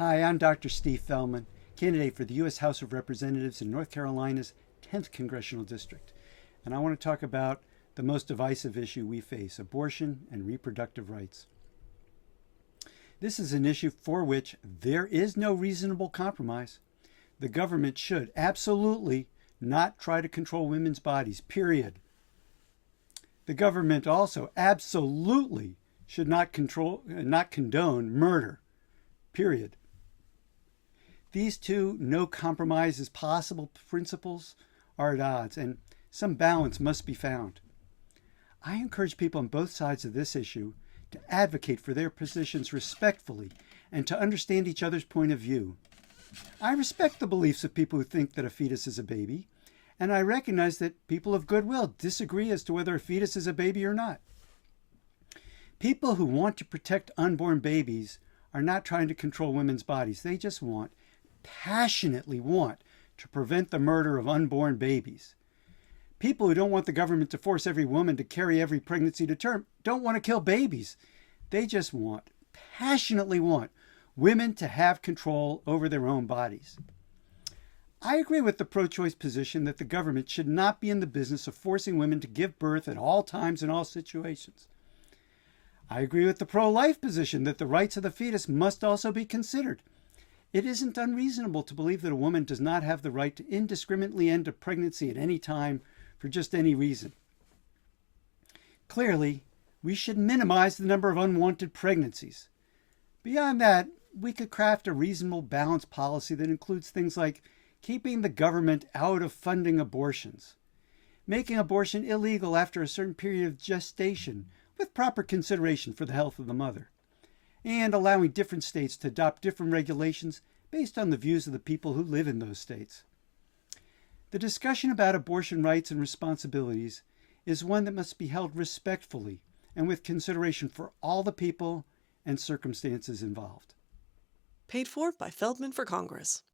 Hi, I'm Dr. Steve Feldman, candidate for the U.S. House of Representatives in North Carolina's 10th Congressional District. And I want to talk about the most divisive issue we face, abortion and reproductive rights. This is an issue for which there is no reasonable compromise. The government should absolutely not try to control women's bodies, period. The government also absolutely should not condone murder, period. These two no compromise is possible principles are at odds, and some balance must be found. I encourage people on both sides of this issue to advocate for their positions respectfully and to understand each other's point of view. I respect the beliefs of people who think that a fetus is a baby, and I recognize that people of goodwill disagree as to whether a fetus is a baby or not. People who want to protect unborn babies are not trying to control women's bodies. They just passionately want to prevent the murder of unborn babies. People who don't want the government to force every woman to carry every pregnancy to term don't want to kill babies. They just passionately want women to have control over their own bodies. I agree with the pro-choice position that the government should not be in the business of forcing women to give birth at all times in all situations. I agree with the pro-life position that the rights of the fetus must also be considered. It isn't unreasonable to believe that a woman does not have the right to indiscriminately end a pregnancy at any time for just any reason. Clearly, we should minimize the number of unwanted pregnancies. Beyond that, we could craft a reasonable, balanced policy that includes things like keeping the government out of funding abortions, making abortion illegal after a certain period of gestation with proper consideration for the health of the mother, and allowing different states to adopt different regulations based on the views of the people who live in those states. The discussion about abortion rights and responsibilities is one that must be held respectfully and with consideration for all the people and circumstances involved. Paid for by Feldman for Congress.